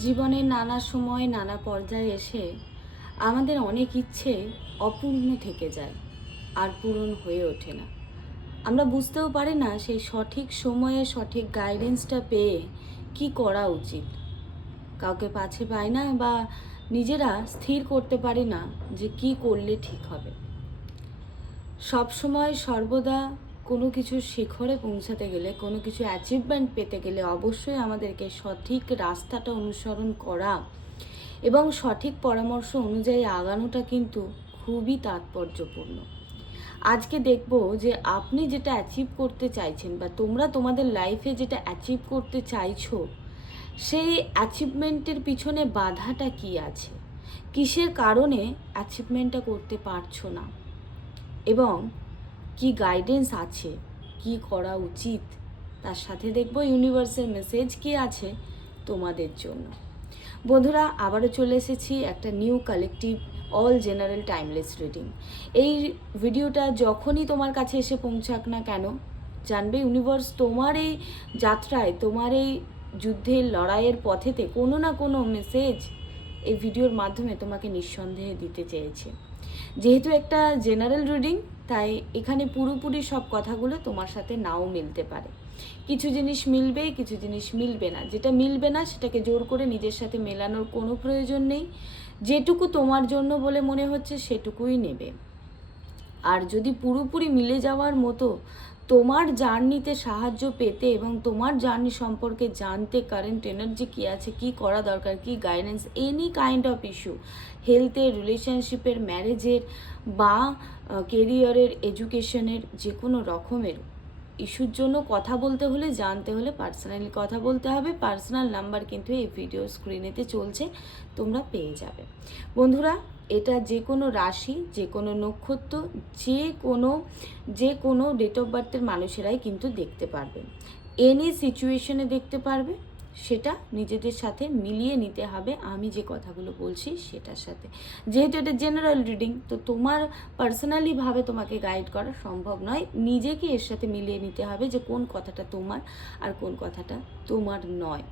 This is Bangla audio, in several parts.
জীবনের নানা সময় নানা পর্যায়ে এসে আমাদের অনেক ইচ্ছে অপূর্ণ থেকে যায় আর পূরণ হয়ে ওঠে না। আমরা বুঝতেও পারি না সেই সঠিক সময়ে সঠিক গাইডেন্সটা পেয়ে কি করা উচিত। কাউকে পাছে পাই না বা নিজেরা স্থির করতে পারি না যে কি করলে ঠিক হবে। সব সময় সর্বদা কোনো কিছুর শিখরে পৌঁছাতে গেলে, কোনো কিছু অ্যাচিভমেন্ট পেতে গেলে অবশ্যই আমাদেরকে সঠিক রাস্তাটা অনুসরণ করা এবং সঠিক পরামর্শ অনুযায়ী আগানোটা কিন্তু খুবই তাৎপর্যপূর্ণ। আজকে দেখব যে আপনি যেটা অ্যাচিভ করতে চাইছেন বা তোমরা তোমাদের লাইফে যেটা অ্যাচিভ করতে চাইছো, সেই অ্যাচিভমেন্টের পিছনে বাধাটা কি আছে, কিসের কারণে অ্যাচিভমেন্টটা করতে পারছো না, এবং কি গাইডেন্স আছে, কি করা উচিত। তার সাথে দেখব ইউনিভার্সের মেসেজ কি আছে তোমাদের জন্য। বন্ধুরা, আবারও চলে এসেছি একটা new collective all general timeless reading. এই ভিডিওটা যখনই তোমার কাছে এসে পৌঁছাক না কেন, জানবে ইউনিভার্স তোমার এই যাত্রায়, তোমার এই যুদ্ধের লড়াইয়ের পথেতে কোনো না কোনো মেসেজ এই ভিডিওর মাধ্যমে তোমাকে নিঃসন্দেহে দিতে চেয়েছে। যেহেতু একটা জেনারেল রিডিং, তাই এখানে পুরোপুরি সব কথাগুলো তোমার সাথে নাও মিলতে পারে। কিছু জিনিস মিলবে, কিছু জিনিস মিলবে না। যেটা মিলবে না সেটাকে জোর করে নিজের সাথে মেলানোর কোনো প্রয়োজন নেই। যেটুকু তোমার জন্য বলে মনে হচ্ছে সেটুকুই নেবে। আর যদি পুরোপুরি মিলে যাওয়ার মতো তোমার জার্নিতে সাহায্য পেতে এবং তোমার জার্নি সম্পর্কে জানতে, কারেন্ট এনার্জি কী আছে, কি করা দরকার, কি guidance, any kind of issue, হেলথের, রিলেশনশিপের, ম্যারেজের বা কেরিয়ারের, এডুকেশনের, যে কোনো রকমের ইস্যুর জন্য কথা বলতে হলে, জানতে হলে পার্সোনালি কথা বলতে হবে। পার্সোনাল নাম্বার কিন্তু এই ভিডিও স্ক্রিনেতে চলছে, তোমরা পেয়ে যাবে। বন্ধুরা, এটা যে কোনো রাশি, যে কোনো নক্ষত্র, যে কোনো ডেট অফ বার্থের মানুষেরাই কিন্তু দেখতে পারবে। এনি সিচুয়েশনে দেখতে পারবে, সেটা নিজেদের সাথে মিলিয়ে নিতে হবে আমি যে কথাগুলো বলছি সেটার সাথে। যেহেতু এটা জেনারেল রিডিং, তো তোমার পার্সোনালিভাবে তোমাকে গাইড করা সম্ভব নয়। নিজেকে এর সাথে মিলিয়ে নিতে হবে যে কোন কথাটা তোমার আর কোন কথাটা তোমার নয়।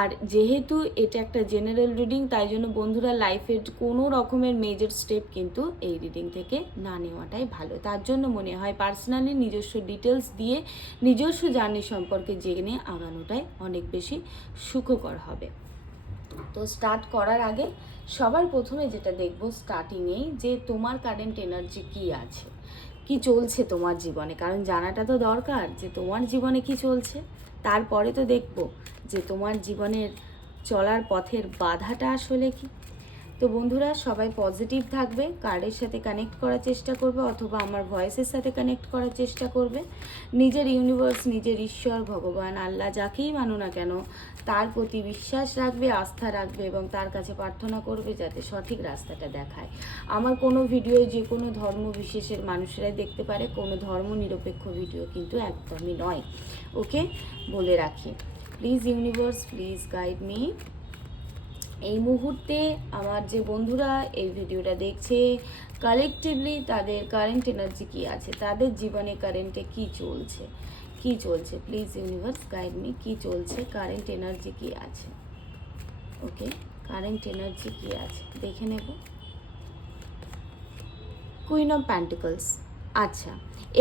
আর যেহেতু এটা একটা জেনারেল রিডিং, তাই জন্য বন্ধুরা লাইফের কোনো রকমের মেজর স্টেপ কিন্তু এই রিডিং থেকে না নেওয়াটাই ভালো। তার জন্য মনে হয় পার্সোনালি নিজস্ব ডিটেলস দিয়ে নিজস্ব জার্নি সম্পর্কে জেনে আগানোটাই অনেক বেশি সুখকর হবে। তো স্টার্ট করার আগে সবার প্রথমে যেটা দেখব স্টার্টিংয়েই, যে তোমার কারেন্ট এনার্জি কী আছে, কি চলছে তোমার জীবনে। কারণ জানাটা তো দরকার যে তোমার জীবনে কি চলছে। তারপরে তো দেখব যে তোমার জীবনের চলার পথের বাধাটা আসলে কি। তো বন্ধুরা, সবাই পজিটিভ থাকবে, কার্ডের সাথে কানেক্ট করার চেষ্টা করবে অথবা আমার ভয়েসের সাথে কানেক্ট করার চেষ্টা করবে। নিজের ইউনিভার্স, নিজের ঈশ্বর, ভগবান, আল্লাহ, যাকেই মানো না কেন, তার প্রতি বিশ্বাস রাখবে, আস্থা রাখবে এবং তার কাছে প্রার্থনা করবে যাতে সঠিক রাস্তাটা দেখায়। আমার কোনো ভিডিও যে কোনো ধর্ম বিশেষের মানুষেরাই দেখতে পারে, কোনো ধর্ম নিরপেক্ষ ভিডিও কিন্তু একদমই নয়। ওকে, বলে রাখি। Please universe, please guide me. এই মুহূর্তে আমার যে বন্ধুরা এই ভিডিওটা দেখছে, কালেকটিভলি তাদের কারেন্ট এনার্জি কী আছে, তাদের জীবনে কারেন্টে কি চলছে, প্লিজ ইউনিভার্স গাইড মি, কি চলছে, কারেন্ট এনার্জি কি আছে। ওকে, কারেন্ট এনার্জি কি আছে দেখে নেব। Queen of pentacles. আচ্ছা,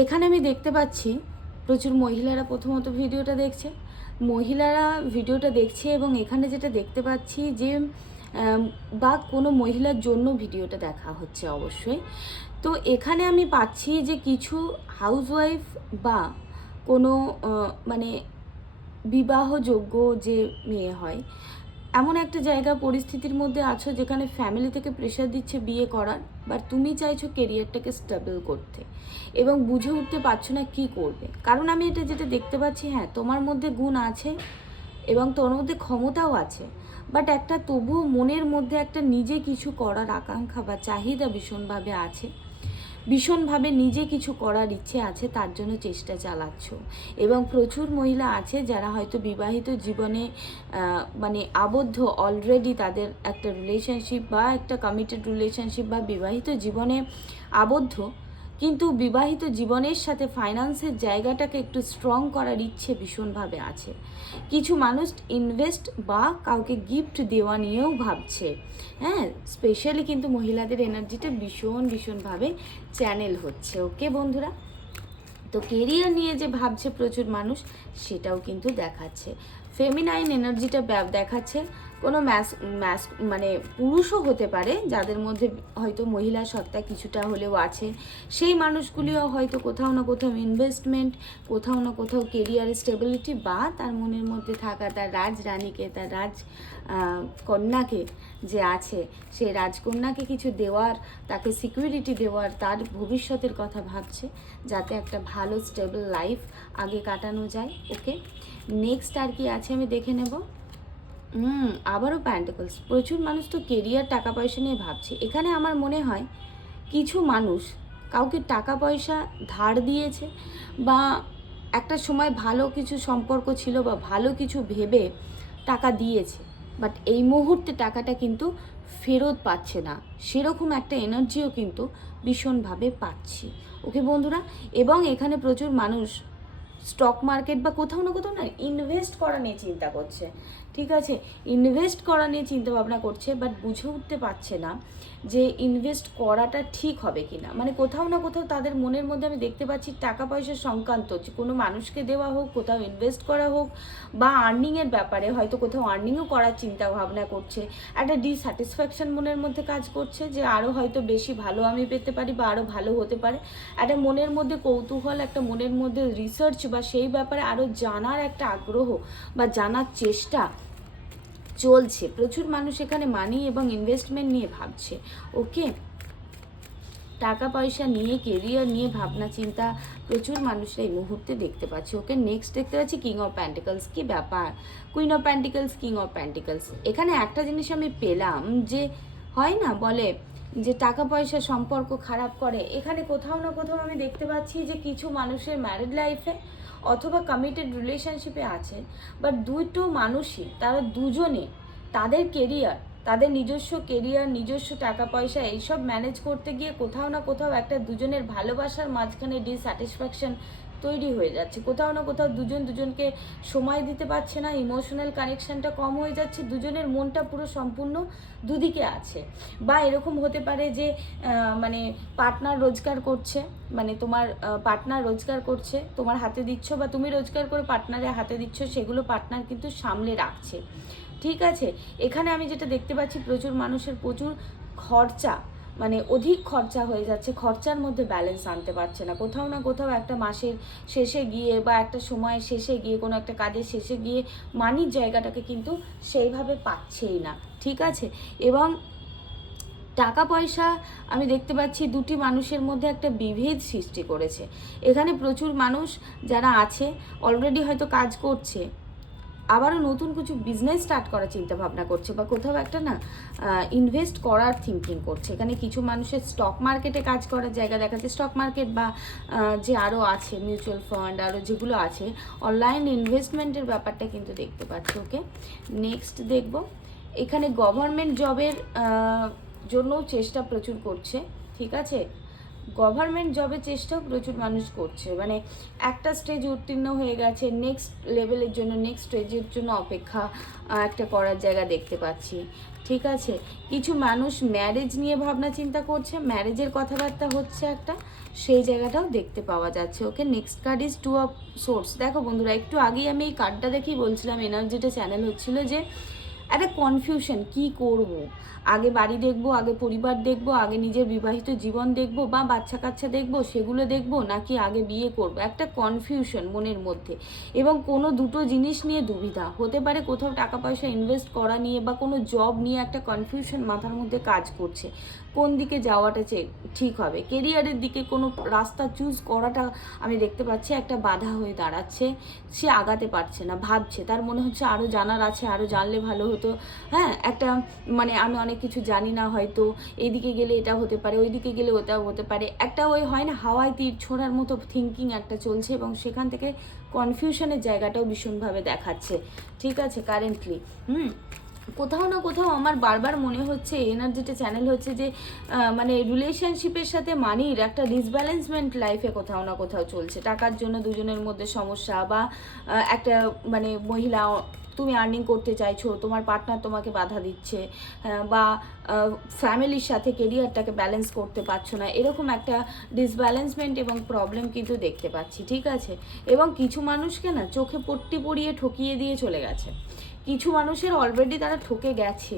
এখানে আমি দেখতে পাচ্ছি প্রচুর মহিলারা প্রথমত ভিডিওটা দেখছে, এবং এখানে যেটা দেখতে পাচ্ছি যে বা কোনো মহিলার জন্য ভিডিওটা দেখা হচ্ছে অবশ্যই। তো এখানে আমি পাচ্ছি যে কিছু হাউসওয়াইফ বা কোনো মানে বিবাহযোগ্য যে মেয়ে হয়, এমন একটা জায়গা পরিস্থিতির মধ্যে আছো যেখানে ফ্যামিলি থেকে প্রেশার দিচ্ছে বিয়ে করার, বাট তুমি চাইছো কেরিয়ারটাকে স্টেবল করতে এবং বুঝে উঠতে পারছো না কি করবে। কারণ আমি এটা যেটা দেখতে পাচ্ছি, হ্যাঁ তোমার মধ্যে গুণ আছে এবং তোর মধ্যে ক্ষমতাও আছে, বাট একটা তবুও মনের মধ্যে একটা নিজে কিছু করার আকাঙ্ক্ষা বা চাহিদা ভীষণভাবে আছে, ভীষণভাবে নিজে কিছু করার ইচ্ছে আছে, তার জন্য চেষ্টা চালাচ্ছ। এবং প্রচুর মহিলা আছে যারা হয়তো বিবাহিত জীবনে মানে আবদ্ধ অলরেডি, তাদের একটা রিলেশনশিপ বা একটা কমিটেড রিলেশনশিপ বা বিবাহিত জীবনে আবদ্ধ, কিন্তু বিবাহিত জীবনের সাথে ফাইন্যান্সের জায়গাটাকে একটু স্ট্রং করার ইচ্ছে ভীষণভাবে আছে। কিছু মানুষ ইনভেস্ট বা কাউকে গিফট দেওয়া নিয়েও ভাবছে। হ্যাঁ, স্পেশালি কিন্তু মহিলাদের এনার্জিটা ভীষণভাবে চ্যানেল হচ্ছে। ওকে বন্ধুরা, তো কেরিয়ার নিয়ে যে ভাবছে প্রচুর মানুষ, সেটাও কিন্তু দেখাচ্ছে। ফেমিনাইন এনার্জিটা দেখাচ্ছে। কোনো মানে পুরুষও হতে পারে যাদের মধ্যে হয়তো মহিলা সত্তা কিছুটা হলেও আছে, সেই মানুষগুলিও হয়তো কোথাও না কোথাও ইনভেস্টমেন্ট, কোথাও না কোথাও কেরিয়ার স্টেবিলিটি, বা তার মনের মধ্যে থাকা তার রাজরানীকে, তার কন্যাকে যে আছে, সেই রাজকন্যাকে কিছু দেওয়ার, তাকে সিকিউরিটি দেওয়ার, তার ভবিষ্যতের কথা ভাবছে, যাতে একটা ভালো স্টেবল লাইফ আগে কাটানো যায়। ওকে, নেক্সট আর কি আছে আমি দেখে নেব। আবারও প্যান্টাকলস। প্রচুর মানুষ তো কেরিয়ার, টাকা পয়সা নিয়ে ভাবছে। এখানে আমার মনে হয় কিছু মানুষ কাউকে টাকা পয়সা ধার দিয়েছে, বা একটা সময় ভালো কিছু সম্পর্ক ছিল বা ভালো কিছু ভেবে টাকা দিয়েছে, বাট এই মুহূর্তে টাকাটা কিন্তু ফেরত পাচ্ছে না, সেরকম একটা এনার্জিও কিন্তু ভীষণভাবে পাচ্ছি। ওকে বন্ধুরা, এবং এখানে প্রচুর মানুষ স্টক মার্কেট বা কোথাও না ইনভেস্ট করা নিয়ে চিন্তা করছে। ঠিক আছে, ইনভেস্ট করা নিয়ে চিন্তা ভাবনা করছে, বাট বুঝে উঠতে পারছে না যে ইনভেস্ট করাটা ঠিক হবে কি না। মানে কোথাও না কোথাও তাদের মনের মধ্যে আমি দেখতে পাচ্ছি টাকা পয়সা সংক্রান্ত, যে কোনো মানুষকে দেওয়া হোক, কোথাও ইনভেস্ট করা হোক, বা আর্নিংয়ের ব্যাপারে হয়তো কোথাও আর্নিংও করার চিন্তা ভাবনা করছে। একটা ডিস্যাটিসফ্যাকশন মনের মধ্যে কাজ করছে যে আরও হয়তো বেশি ভালো আমি পেতে পারি, বা আরও ভালো হতে পারে। একটা মনের মধ্যে কৌতূহল, একটা মনের মধ্যে রিসার্চ বা সেই ব্যাপারে আরও জানার একটা আগ্রহ বা জানার চেষ্টা চলছে। প্রচুর মানুষ এখানে মানি এবং ইনভেস্টমেন্ট নিয়ে ভাবছে। ওকে, টাকা পয়সা নিয়ে, কেরিয়ার নিয়ে ভাবনা চিন্তা প্রচুর মানুষরা এই মুহূর্তে দেখতে পাচ্ছি। ওকে, নেক্সট দেখতে পাচ্ছি কিং অফ প্যান্টিকলস। কি ব্যাপার, queen of pentacles, king of pentacles. এখানে একটা জিনিস আমি পেলাম, যে হয় না বলে যে টাকা পয়সা সম্পর্ক খারাপ করে, এখানে কোথাও না কোথাও আমি দেখতে পাচ্ছি যে কিছু মানুষের ম্যারিড লাইফে অথবা কমিটেড রিলেশনশিপে আছে, বাট দুটো মানুষই, তারা দুজনে তাদের কেরিয়ার, তাদের নিজস্ব কেরিয়ার, নিজস্ব টাকা পয়সা এইসব ম্যানেজ করতে গিয়ে কোথাও না কোথাও একটা দুজনের ভালোবাসার মাঝখানে ডিস্যাটিসফ্যাকশন তৈরি হয়ে যাচ্ছে। কোথাও না কোথাও দুজনকে সময় দিতে পারছে না, ইমোশনাল কানেকশনটা কম হয়ে যাচ্ছে, দুজনের মনটা পুরো সম্পূর্ণ দুদিকে আছে। বা এরকম হতে পারে যে মানে পার্টনার রোজগার করছে, মানে তোমার পার্টনার রোজগার করছে, তোমার হাতে দিচ্ছ, বা তুমি রোজগার করে পার্টনারের হাতে দিচ্ছ, সেগুলো পার্টনার কিন্তু সামলে রাখছে। ঠিক আছে, এখানে আমি যেটা দেখতে পাচ্ছি প্রচুর মানুষের প্রচুর খরচা, মানে অধিক খরচা হয়ে যাচ্ছে, খরচার মধ্যে ব্যালেন্স আনতে পারছে না। কোথাও না কোথাও একটা মাসের শেষে গিয়ে বা একটা সময়ের শেষে গিয়ে, কোনো একটা কাজের শেষে গিয়ে মানির জায়গাটাকে কিন্তু সেইভাবে পাচ্ছেই না। ঠিক আছে, এবং টাকা পয়সা আমি দেখতে পাচ্ছি দুটি মানুষের মধ্যে একটা বিভেদ সৃষ্টি করেছে। এখানে প্রচুর মানুষ যারা আছে অলরেডি হয়তো কাজ করছে, আবারও নতুন কিছু বিজনেস স্টার্ট করার চিন্তা ভাবনা করছে, বা কোথাও একটা ইনভেস্ট করার থিঙ্কিং করছে। এখানে কিছু মানুষের স্টক মার্কেটে কাজ করার জায়গা দেখাচ্ছে, স্টক মার্কেট বা যে আরও আছে মিউচুয়াল ফান্ড, আরও যেগুলো আছে অনলাইন ইনভেস্টমেন্টের ব্যাপারটা কিন্তু দেখতে পাচ্ছি। ওকে, নেক্সট দেখব, এখানে গভর্নমেন্ট জবের জন্য চেষ্টা প্রচুর করছে। ঠিক আছে, গভর্নমেন্ট জবের চেষ্টাও প্রচুর মানুষ করছে, মানে একটা স্টেজ উত্তীর্ণ হয়ে গেছে, নেক্সট লেভেলের জন্য, নেক্সট স্টেজের জন্য অপেক্ষা একটা করার জায়গা দেখতে পাচ্ছি। ঠিক আছে, কিছু মানুষ ম্যারেজ নিয়ে ভাবনা চিন্তা করছে, ম্যারেজের কথাবার্তা হচ্ছে একটা, সেই জায়গাটাও দেখতে পাওয়া যাচ্ছে। Okay, next card is two of source. দেখো বন্ধুরা, একটু আগেই আমি এই কার্ডটা দেখেই বলছিলাম, এনার্জিটা চ্যানেল হচ্ছিল যে একটা কনফিউশন, কি করব, আগে বাড়ি দেখব, আগে পরিবার দেখব, আগে নিজের বিবাহিত জীবন দেখব, বা বাচ্চা কাচ্চা দেখব, সেগুলো দেখব, নাকি আগে বিয়ে করব, একটা কনফিউশন মনের মধ্যে। এবং কোনো দুটো জিনিস নিয়ে দুবিধা হতে পারে, কোথাও টাকা পয়সা ইনভেস্ট করা নিয়ে বা কোনো জব নিয়ে একটা কনফিউশন মাথার মধ্যে কাজ করছে, কোন দিকে যাওয়াটা ঠিক হবে, কেরিয়ারের দিকে কোনো রাস্তা চুজ করাটা আমি দেখতে পাচ্ছি একটা বাধা হয়ে দাঁড়াচ্ছে। সে আগাতে পারছে না, ভাবছে, তার মনে হচ্ছে আরও জানার আছে, আরও জানলে ভালো হতো। হ্যাঁ, একটা মানে আমি অনেক কিছু জানি না, হয়তো এইদিকে গেলে এটা হতে পারে, ওইদিকে গেলে ওটাও হতে পারে, একটা ওই হয় না হাওয়ায় তীর ছোঁড়ার মতো থিঙ্কিং একটা চলছে, এবং সেখান থেকে কনফিউশনের জায়গাটাও ভীষণভাবে দেখাচ্ছে। ঠিক আছে, কারেন্টলি কোথাও না কোথাও আমার বারবার মনে হচ্ছে এনার্জিটা চ্যানেল হচ্ছে যে মানে রিলেশনশিপের সাথে মানির একটা ডিসব্যালেন্সমেন্ট লাইফে কোথাও না কোথাও চলছে। টাকার জন্য দুজনের মধ্যে সমস্যা, বা একটা মানে মহিলা তুমি আর্নিং করতে চাইছো, তোমার পার্টনার তোমাকে বাধা দিচ্ছে, বা ফ্যামিলির সাথে কেরিয়ারটাকে ব্যালেন্স করতে পারছো না, এরকম একটা ডিসব্যালেন্সমেন্ট এবং প্রবলেম কিন্তু দেখতে পাচ্ছি, ঠিক আছে। এবং কিছু মানুষকে না চোখে পট্টি পরিয়ে ঠকিয়ে দিয়ে চলে গেছে। কিছু মানুষের অলরেডি তারা ঠকে গেছে,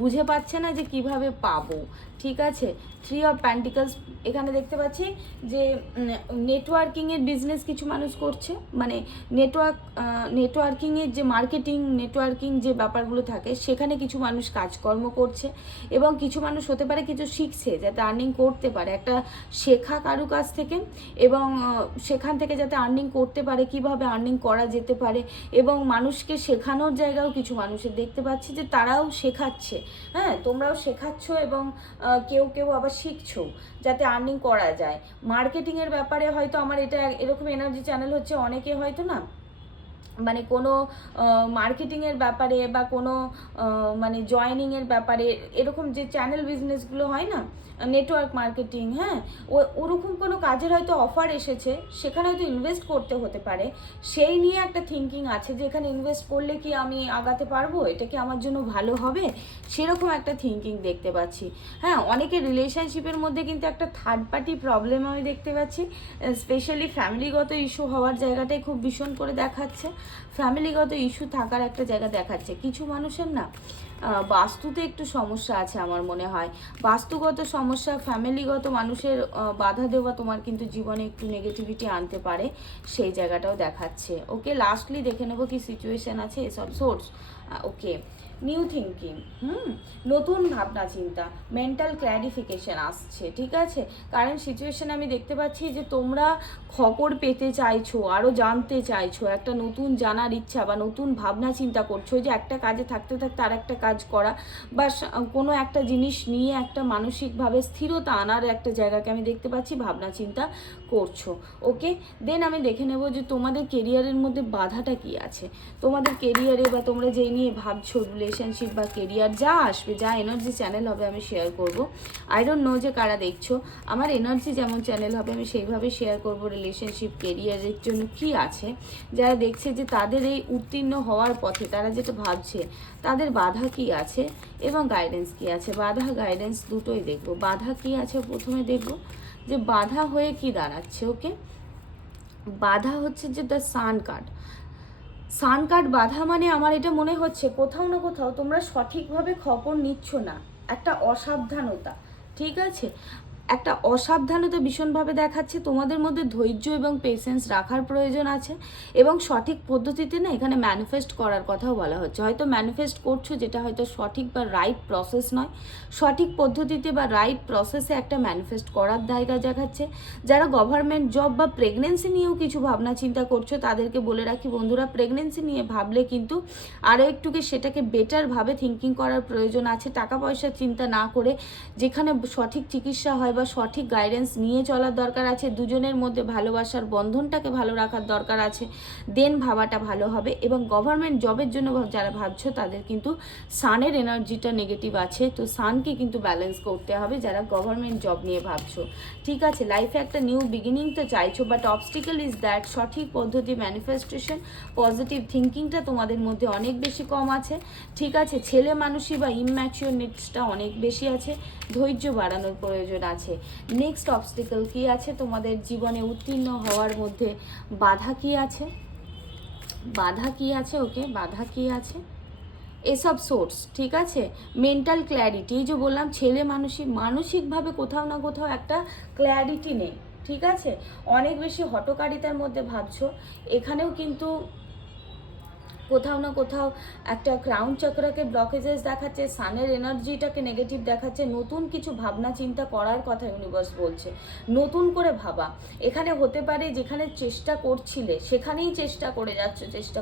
বুঝে পাচ্ছে না যে কিভাবে পাবো, ঠিক আছে। 3 অফ প্যান্টিকলস এখানে দেখতে পাচ্ছি যে নেটওয়ার্কিংয়ের বিজনেস কিছু মানুষ করছে, মানে নেটওয়ার্কিংয়ের যে মার্কেটিং, নেটওয়ার্কিং যে ব্যাপারগুলো থাকে সেখানে কিছু মানুষ কাজকর্ম করছে, এবং কিছু মানুষ হতে পারে কিছু শিখছে যাতে আর্নিং করতে পারে, একটা শেখা কারু কাছ থেকে, এবং সেখান থেকে যাতে আর্নিং করতে পারে, কিভাবে আর্নিং করা যেতে পারে, এবং মানুষকে শেখানোর জায়গাও কিছু মানুষের দেখতে পাচ্ছি যে তারাও শেখাচ্ছে। হ্যাঁ, তোমরাও শেখাচ্ছ এবং কেউ কেউ আবার শিখছো যাতে আর্নিং করা যায়। মার্কেটিংয়ের ব্যাপারে হয়তো আমার এটা এরকম এনার্জি চ্যানেল হচ্ছে, অনেকে হয়তো না মানে কোনো মার্কেটিংয়ের ব্যাপারে বা কোনো মানে জয়েনিংয়ের ব্যাপারে, এরকম যে চ্যানেল বিজনেসগুলো হয় না, নেটওয়ার্ক মার্কেটিং, হ্যাঁ, ওরকম কোনো কাজের হয়তো অফার এসেছে, সেখানে হয়তো ইনভেস্ট করতে হতে পারে, সেই নিয়ে একটা থিঙ্কিং আছে যে এখানে ইনভেস্ট করলে কি আমি আগাতে পারবো, এটা কি আমার জন্য ভালো হবে, সেরকম একটা থিঙ্কিং দেখতে পাচ্ছি। হ্যাঁ, অনেকের রিলেশনশিপের মধ্যে কিন্তু একটা থার্ড পার্টি প্রবলেম আমি দেখতে পাচ্ছি, স্পেশালি ফ্যামিলিগত ইস্যু হওয়ার জায়গাটাই খুব ভীষণ করে দেখাচ্ছে। ফ্যামিলিগত ইস্যু থাকার একটা জায়গা দেখাচ্ছে। কিছু মানুষের না বাস্তুতে একটু সমস্যা আছে আমার মনে হয়, বাস্তুগত সমস্যা, ফ্যামিলিগত মানুষের বাধা দেওয়া তোমার কিন্তু জীবনে একটু নেগেটিভিটি আনতে পারে, সেই জায়গাটাও দেখাচ্ছে। ওকে, লাস্টলি দেখে নেবো কি সিচুয়েশন আছে এসব সোর্স। ওকে, নিউ থিঙ্কিং, নতুন ভাবনা চিন্তা, মেন্টাল ক্ল্যারিফিকেশন আসছে, ঠিক আছে। কারণ সিচুয়েশন আমি দেখতে পাচ্ছি যে তোমরা খবর পেতে চাইছো, আরও জানতে চাইছো, একটা নতুন জানার ইচ্ছা বা নতুন ভাবনা চিন্তা করছো, যে একটা কাজে থাকতে থাকতে আর একটা কাজ করা, বা কোনো একটা জিনিস নিয়ে একটা মানসিকভাবে স্থিরতা আনার একটা জায়গাকে আমি দেখতে পাচ্ছি ভাবনা চিন্তা করছো। ওকে, দেন আমি দেখে নেব যে তোমাদের কেরিয়ারের মধ্যে বাধাটা কি আছে, তোমাদের কেরিয়ারে বা তোমরা যেই নিয়ে ভাবছো, রিলেশনশিপ বা কেরিয়ার যা আসবে, যা এনার্জি চ্যানেল হবে আমি শেয়ার করব। আই ডোন্ট নো যে কারা দেখছো, আমার এনার্জি যেমন চ্যানেল হবে আমি সেইভাবে শেয়ার করব রিলেশনশিপ কেরিয়ারের জন্য কি আছে। যারা দেখছে যে তাদের এই উত্তীর্ণ হওয়ার পথে তারা যেটা ভাবছে তাদের বাধা কি আছে এবং গাইডেন্স কি আছে। বাধা গাইডেন্স দুটোই দেখব। বাধা কি আছে প্রথমে দেখব, যে বাধা হয়ে কি দাঁড়াচ্ছে। ওকে, বাধা হচ্ছে যে the sun card. Sun card বাধা মানে আমার এটা মনে হচ্ছে কোথাও না কোথাও তোমরা সঠিকভাবে খবর নিচ্ছ না, একটা অসাবধানতা, ঠিক আছে, একটা অসাবধানতা ভীষণভাবে দেখাচ্ছে। তোমাদের মধ্যে ধৈর্য এবং পেশেন্স রাখার প্রয়োজন আছে, এবং সঠিক পদ্ধতিতে না এখানে ম্যানিফেস্ট করার কথাও বলা হচ্ছে। হয়তো ম্যানিফেস্ট করছো যেটা হয়তো সঠিক বা রাইট প্রসেস নয়, সঠিক পদ্ধতিতে বা রাইট প্রসেসে একটা ম্যানিফেস্ট করার জায়গা দেখাচ্ছে। যারা গভর্নমেন্ট জব বা প্রেগনেন্সি নিয়েও কিছু ভাবনা চিন্তা করছো, তাদেরকে বলে রাখি বন্ধুরা, প্রেগনেন্সি নিয়ে ভাবলে কিন্তু আরও একটুকে সেটাকে বেটারভাবে থিঙ্কিং করার প্রয়োজন আছে। টাকা পয়সার চিন্তা না করে যেখানে সঠিক চিকিৎসা হয় বা সঠিক গাইডেন্স নিয়ে চলার দরকার আছে, দুজনের মধ্যে ভালোবাসার বন্ধনটাকে ভালো রাখার দরকার আছে, দেন ভাবাটা ভালো হবে। এবং গভর্নমেন্ট জবের জন্য যারা ভাবছো তাদের কিন্তু সানের এনার্জিটা নেগেটিভ আছে, তো সানকে কিন্তু ব্যালেন্স করতে হবে যারা গভর্নমেন্ট জব নিয়ে ভাবছো, ঠিক আছে। লাইফে একটা নিউ বিগিনিং তো চাইছো, বাট অবস্টিকেল ইজ দ্যাট সঠিক পদ্ধতি, ম্যানিফেস্টেশন, পজিটিভ থিঙ্কিংটা তোমাদের মধ্যে অনেক বেশি কম আছে, ঠিক আছে। ছেলে মানুষই বা ইম্যাচিওর নিডসটা অনেক বেশি আছে, ধৈর্য বাড়ানোর প্রয়োজন আছে। নেক্সট অবস্টিকেল কি আছে তোমাদের জীবনে উত্তীর্ণ হওয়ার মধ্যে, বাধা কি আছে, বাধা কি আছে। ওকে, বাধা কি আছে, এসব সোর্স, ঠিক আছে। মেন্টাল ক্ল্যারিটি, এই যে বললাম ছেলে মানসিকভাবে কোথাও না কোথাও একটা ক্ল্যারিটি নেই, ঠিক আছে। অনেক বেশি হঠকারিতার মধ্যে ভাবছো, এখানেও কিন্তু কোথাও না কোথাও একটা ক্রাউন চক্রকে ব্লকেজেস দেখাচ্ছে, সানের এনার্জিটাকে নেগেটিভ দেখাচ্ছে। নতুন কিছু ভাবনা চিন্তা করার কথা ইউনিভার্স বলছে, নতুন করে ভাবা। এখানে হতে পারে যেখানে চেষ্টা করছিলে সেখানেই চেষ্টা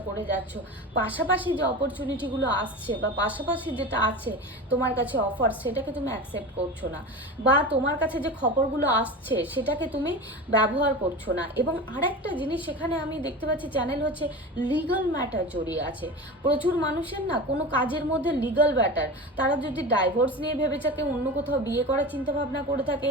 করে যাচ্ছ, পাশাপাশি যে অপরচুনিটিগুলো আসছে বা পাশাপাশি যেটা আছে তোমার কাছে অফার, সেটাকে তুমি অ্যাকসেপ্ট করছো না, বা তোমার কাছে যে খবরগুলো আসছে সেটাকে তুমি ব্যবহার করছো না। এবং আরেকটা জিনিস সেখানে আমি দেখতে পাচ্ছি চ্যানেল হচ্ছে লিগাল ম্যাটার জড়িয়ে জড়িয়ে আছে। প্রচুর মানুষের না কোনো কাজের মধ্যে লিগাল ব্যাটার, তারা যদি ডাইভোর্স নিয়ে ভেবে থাকে, অন্য কোথাও বিয়ে করার চিন্তাভাবনা করে থাকে,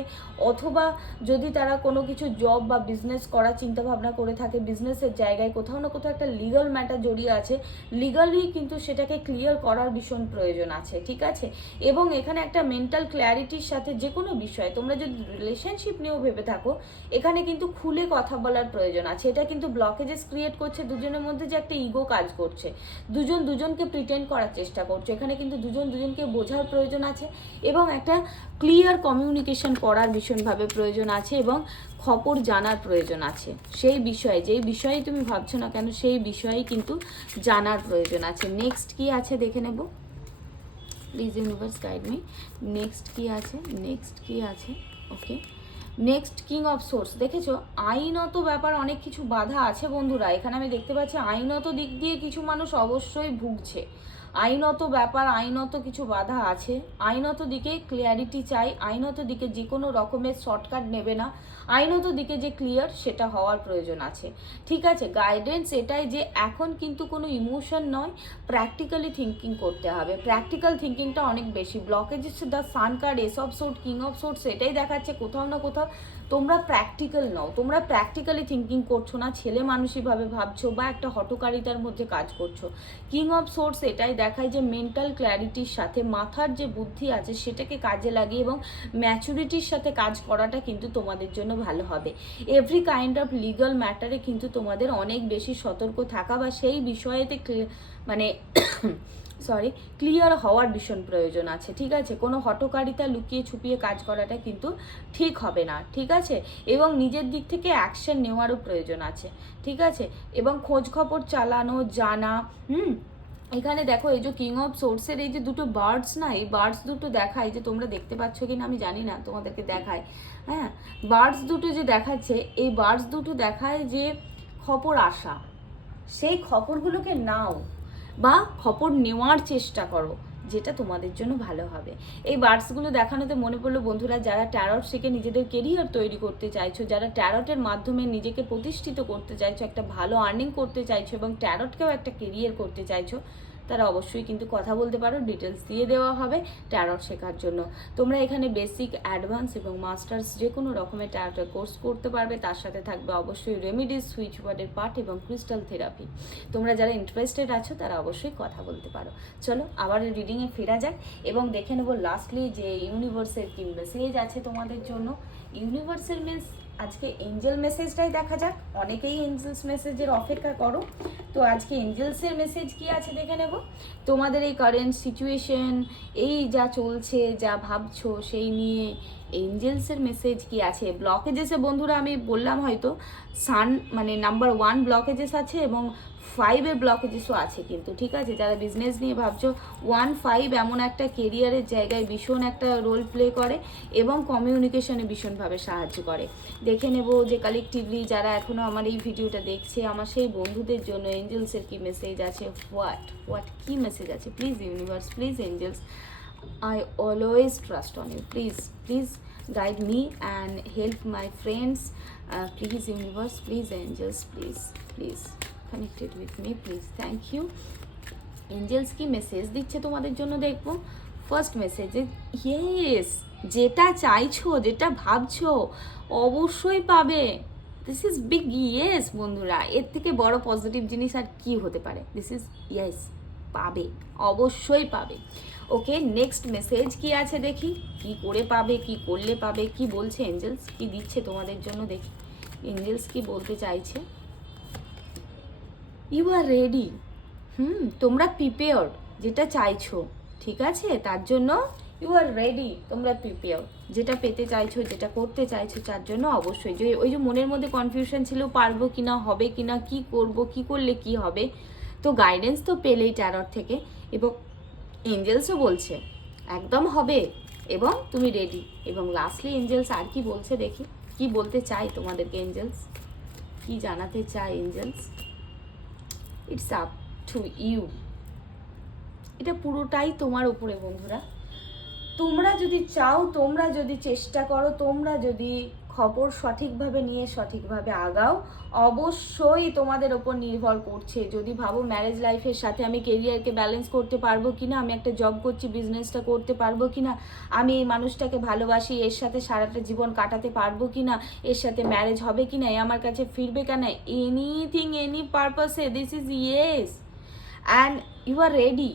অথবা যদি তারা কোনো কিছু জব বা বিজনেস করার চিন্তাভাবনা করে থাকে, বিজনেসের জায়গায় কোথাও না কোথাও একটা লিগাল ম্যাটার জড়িয়ে আছে, লিগালি কিন্তু সেটাকে ক্লিয়ার করার ভীষণ প্রয়োজন আছে, ঠিক আছে। এবং এখানে একটা মেন্টাল ক্ল্যারিটির সাথে যে কোনো বিষয়, তোমরা যদি রিলেশনশিপ নিয়েও ভেবে থাকো, এখানে কিন্তু খুলে কথা বলার প্রয়োজন আছে। এটা কিন্তু ব্লকেজেস ক্রিয়েট করছে, দুজনের মধ্যে যে একটা ইগো কাজ করছে, দুজন দুজনকে প্রিটেন্ড করার চেষ্টা করছে, এখানে কিন্তু দুজন দুজনকে বোঝার প্রয়োজন আছে এবং একটা ক্লিয়ার কমিউনিকেশন করার ভীষণভাবে প্রয়োজন আছে এবং খবর জানার প্রয়োজন আছে। সেই বিষয়ে, যেই বিষয়ে তুমি ভাবছো না কেন, সেই বিষয়ে কিন্তু জানার প্রয়োজন আছে। নেক্সট কি আছে দেখে নেব, please universe guide me. Next কি আছে, নেক্সট কি আছে, ওকে। নেক্সট কিং অফ সোর্স, দেখেছো আইনত ব্যাপার অনেক কিছু বাধা আছে বন্ধুরা। এখানে আমি দেখতে পাচ্ছি আইনত দিক দিয়ে কিছু মানুষ অবশ্যই ভুগছে, আইনত ব্যাপার, আইনত কিছু বাধা আছে, আইনত দিকে ক্লিয়ারিটি চাই, আইনত দিকে যে কোনো রকমের শর্টকাট নেবে না, আইনত দিকে যে ক্লিয়ার সেটা হওয়ার প্রয়োজন আছে, ঠিক আছে। গাইডেন্স এটাই যে এখন কিন্তু কোনো ইমোশন নয়, প্র্যাকটিক্যালি থিঙ্কিং করতে হবে, প্র্যাকটিক্যাল থিঙ্কিংটা অনেক বেশি। Blockages the sun card, S of sort, king of sort, সেটাই দেখাচ্ছে কোথাও না কোথাও তোমরা প্র্যাকটিক্যাল নও, তোমরা প্র্যাকটিক্যালি থিঙ্কিং করছো না, ছেলে মানুষইভাবে ভাবছো বা একটা হটকারিতার মধ্যে কাজ করছো। কিং অফ সোর্স এটাই দেখায় যে মেন্টাল ক্ল্যারিটির সাথে মাথার যে বুদ্ধি আছে সেটাকে কাজে লাগিয়ে এবং ম্যাচুরিটির সাথে কাজ করাটা কিন্তু তোমাদের জন্য ভালো হবে। এভরি কাইন্ড অফ লিগাল ম্যাটারে কিন্তু তোমাদের অনেক বেশি সতর্ক থাকা বা সেই বিষয়েতে মানে ক্লিয়ার হওয়ার ভীষণ প্রয়োজন আছে, ঠিক আছে। কোনো হটকারিতা লুকিয়ে ছুপিয়ে কাজ করাটা কিন্তু ঠিক হবে না, ঠিক আছে। এবং নিজের দিক থেকে অ্যাকশন নেওয়ারও প্রয়োজন আছে, ঠিক আছে। এবং খোঁজ খবর চালানো, জানা, এখানে দেখো এই যে কিং অফ সোর্সের এই যে দুটো বার্ডস না, এই বার্ডস দুটো দেখায়, যে তোমরা দেখতে পাচ্ছ কি না আমি জানি না, তোমাদেরকে দেখায়, হ্যাঁ, বার্ডস দুটো যে দেখাচ্ছে, এই বার্ডস দুটো দেখায় যে খবর আসা, সেই খবরগুলোকে নাও বা খবর নেওয়ার চেষ্টা করো, যেটা তোমাদের জন্য ভালো হবে। এই বার্ডসগুলো দেখানোতে মনে পড়লো বন্ধুরা, যারা ট্যারট শিখে নিজেদের কেরিয়ার তৈরি করতে চাইছো, যারা ট্যারটের মাধ্যমে নিজেকে প্রতিষ্ঠিত করতে চাইছো, একটা ভালো আর্নিং করতে চাইছো এবং ট্যারটকেও একটা কেরিয়ার করতে চাইছো, তারা অবশ্যই কিন্তু কথা বলতে পারো, ডিটেলস দিয়ে দেওয়া হবে ট্যারট শেখার জন্য। তোমরা এখানে বেসিক, অ্যাডভান্স এবং মাস্টার্স যে কোনো রকমের ট্যারটের কোর্স করতে পারবে, তার সাথে থাকবে অবশ্যই রেমিডিস, সুইচ ওয়ার্ডের পার্ট এবং ক্রিস্টাল থেরাপি। তোমরা যারা ইন্টারেস্টেড আছো তারা অবশ্যই কথা বলতে পারো। চলো আবার রিডিংয়ে ফেরা যাক এবং দেখে নেবো লাস্টলি যে ইউনিভার্সের কি মেসেজ আছে তোমাদের জন্য। ইউনিভার্সের মিন্স আজকে এঞ্জেল মেসেজটাই দেখা যাক, অনেকেই এঞ্জেলস মেসেজের অপেক্ষা করো, তো আজকে এঞ্জেলসের মেসেজ কি আছে দেখে নেব। তোমাদের এই কারেন্ট সিচুয়েশন, এই যা চলছে, যা ভাবছো সেই নিয়ে এঞ্জেলসের মেসেজ কি আছে। ব্লকেজেসে বন্ধুরা আমি বললাম হয়তো সান মানে নাম্বার 1 ব্লকেজেস আছে এবং 5-এর ব্লকেজেসও আছে কিন্তু, ঠিক আছে। যারা বিজনেস নিয়ে ভাবছো, 1-5 এমন একটা কেরিয়ারের জায়গায় ভীষণ একটা রোল প্লে করে এবং কমিউনিকেশনে ভীষণভাবে সাহায্য করে। দেখে নেব যে কালেকটিভলি যারা এখনও আমার এই ভিডিওটা দেখছে, আমার সেই বন্ধুদের জন্য এঞ্জেলসের কি মেসেজ আছে, হোয়াট কি মেসেজ আছে। Please universe, please angels, I always trust on you. Please guide me and help my friends. Please universe, please angels, please connected with me, please. Thank you. Angels কি মেসেজ দিচ্ছে তোমাদের জন্য দেখবো। ফার্স্ট মেসেজ, ইয়েস, যেটা চাইছো, যেটা ভাবছো অবশ্যই পাবে। দিস ইজ বিগ ইয়েস বন্ধুরা, এর থেকে বড় পজিটিভ জিনিস আর কি হতে পারে। দিস ইজ ইয়েস, পাবে, অবশ্যই পাবে। ওকে, নেক্সট মেসেজ কি আছে দেখি, কি করে পাবে, কি করলে পাবে, কি বলছে এঞ্জেলস, কি দিচ্ছে তোমাদের জন্য দেখি। এঞ্জেলস কি বলতে চাইছে। ইউ আর রেডি, তোমরা প্রিপেয়ার্ড, যেটা চাইছো, ঠিক আছে, তার জন্য ইউ আর রেডি, তোমরা প্রিপেয়ার, যেটা পেতে চাইছো, যেটা করতে চাইছো, তার জন্য অবশ্যই। যে ওই যে মনের মধ্যে কনফিউশন ছিল, পারবো কিনা, হবে কিনা, কি করব, কি করলে কি হবে, তো গাইডেন্স তো পেলেই ট্যারট থেকে এবং এঞ্জেলসও বলছে একদম হবে এবং তুমি রেডি। এবং লাস্টলি এঞ্জেলস আর কি বলছে দেখি, কি বলতে চাই তোমাদেরকে এঞ্জেলস, কি জানাতে চায় angels. It's up to you, এটা পুরোটাই তোমার উপরে বন্ধুরা। তোমরা যদি চাও, তোমরা যদি চেষ্টা করো, তোমরা যদি খবর সঠিকভাবে নিয়ে সঠিকভাবে আগাও। অবশ্যই তোমাদের ওপর নির্ভর করছে। যদি ভাবো ম্যারেজ লাইফের সাথে আমি কেরিয়ারকে ব্যালেন্স করতে পারবো কিনা, আমি একটা জব করছি, বিজনেসটা করতে পারবো কিনা, আমি এই মানুষটাকে ভালোবাসি, এর সাথে সারাটা জীবন কাটাতে পারবো কিনা, এর সাথে ম্যারেজ হবে কিনা, এ আমার কাছে ফিরবে কেন, এনিথিং, এনি পারপাসে, this is yes and you are ready.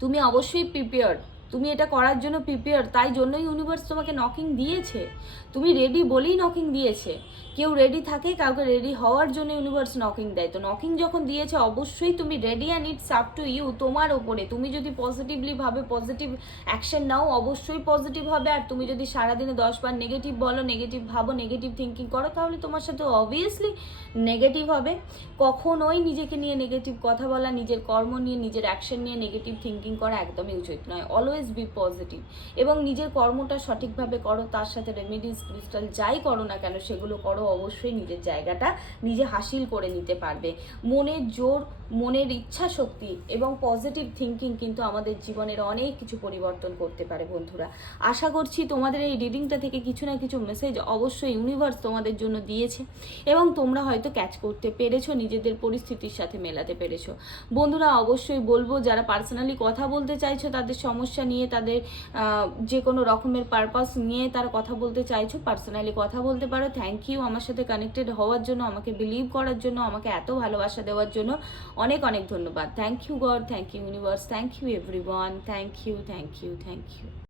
তুমি অবশ্যই প্রিপেয়ার্ড, তুমি এটা করার জন্য প্রিপেয়ার, তাই জন্যই ইউনিভার্স তোমাকে নকিং দিয়েছে। তুমি রেডি বলেই নকিং দিয়েছে। কেউ রেডি থাকে, কাউকে রেডি হওয়ার জন্য ইউনিভার্স নকিং দেয়। তো নকিং যখন দিয়েছে অবশ্যই তুমি ready, and it's up to you, তোমার ওপরে। তুমি যদি পজিটিভলি ভাবে, পজিটিভ অ্যাকশন নাও, অবশ্যই পজিটিভ হবে। আর তুমি যদি সারাদিনে 10 বার নেগেটিভ বলো, নেগেটিভ ভাবো, নেগেটিভ থিঙ্কিং করো, তাহলে তোমার সাথে অবভিয়াসলি নেগেটিভ হবে। কখনোই নিজেকে নিয়ে নেগেটিভ কথা বলা, নিজের কর্ম নিয়ে, নিজের অ্যাকশন নিয়ে নেগেটিভ থিঙ্কিং করা একদমই উচিত নয়। অলওয়েজ বি পজিটিভ এবং নিজের কর্মটা সঠিকভাবে করো, তার সাথে রেমেডিস, ক্রিস্টাল যাই করো না কেন সেগুলো করো। অবশ্যই নিজের জায়গাটা নিজে হাসিল করে নিতে পারবে। মনের জোর, মনের ইচ্ছা শক্তি এবং পজিটিভ থিঙ্কিং কিন্তু আমাদের জীবনের অনেক কিছু পরিবর্তন করতে পারে বন্ধুরা। আশা করছি তোমাদের এই রিডিংটা থেকে কিছু না কিছু মেসেজ অবশ্যই ইউনিভার্স তোমাদের জন্য দিয়েছে এবং তোমরা হয়তো ক্যাচ করতে পেরেছো, নিজেদের পরিস্থিতির সাথে মেলাতে পেরেছো। বন্ধুরা অবশ্যই বলবো, যারা পার্সোনালি কথা বলতে চাইছো, তাদের সমস্যা নিয়ে, তাদের যে কোনো রকমের পারপাস নিয়ে তারা কথা বলতে চাইছো, পার্সোনালি কথা বলতে পারো। থ্যাংক ইউ আমার সাথে কানেক্টেড হওয়ার জন্য, আমাকে বিলিভ করার জন্য, আমাকে এত ভালোবাসা দেওয়ার জন্য অনেক অনেক ধন্যবাদ। Thank you God, thank you universe, thank you everyone, thank you, thank you, thank you.